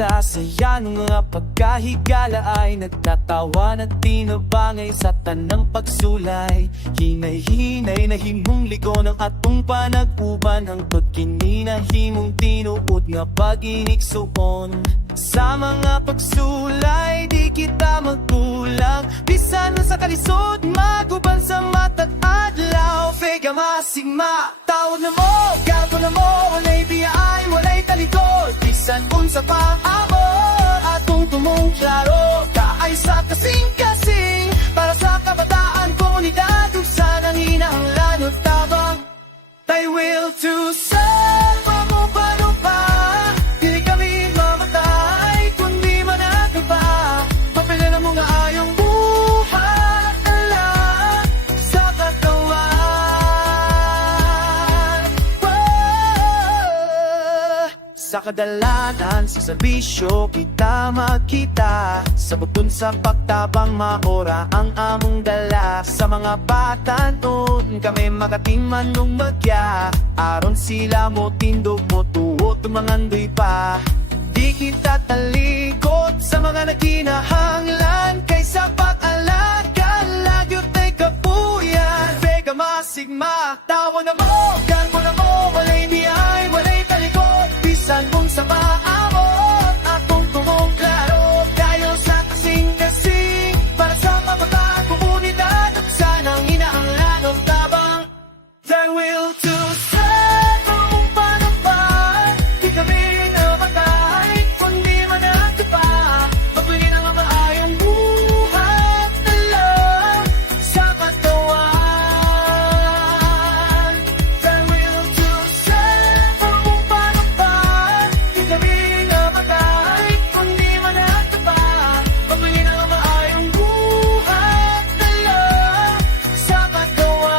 Saya ng mga pagkahigala ay nagtatawa na tinabangay sa tanang pagsulay. Hinay-hinay na himong ligo ng atong panag-uban, hangtod kini na himong tinuod nga pag-iniksuon. Sa mga pagsulay di kita magkulang, bisan sa kalisod maguban sa mata't adlaw. Vega masigma, tawag na mo, gago na mo, walay biyay, walay talikod, bisan unsa pa amor atong tumong klaro. Kaay sa kasing-kasing para sa kabataan, komunidad ug sa nanginahanglan ug tabang. They will to serve mo paano pa, dili kami mamatay kundi manatag pa. Papila na mga ayong buhat ala sa katawan. Sa kadalanan, sa serbisyo kita makita, sa butun sa pagtabang maora ang among dala. Sa mga bata noon kami makatingman nung magya, aron sila mo tindog mo tuot mangandoy pa. Di kita talikod sa mga naginahanglan, kaysa pag-alaga lagyot ay kapuyan. Vega masigma, tawa na mo, gango na mo, walay biyay, walay talikod, bisan mong sa maamot atong tumong klaro. Dahil sa kasing-kasing para sa mga komunidad at sa nanginahanglan ng tabang. They will to serve mong panapan, di kami namatay kundi manatag pa. Magbili ng mga ayong buhat na lang sa katawan. They will to serve mong panapan, di kami namatay kundi manatag pa. Magbili ng mga ayong buhat na lang sa katawan.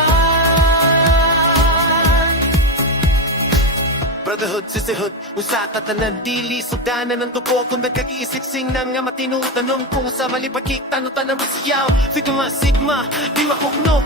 Brotherhood, sisterhood, usa ka tanan dili sugdanan ng tuko. Kung nagkag-iisiksing na nga matinong tanong, kung sa mali pagkikta no tanang magsiyaw. Sigma, sigma, di makukno,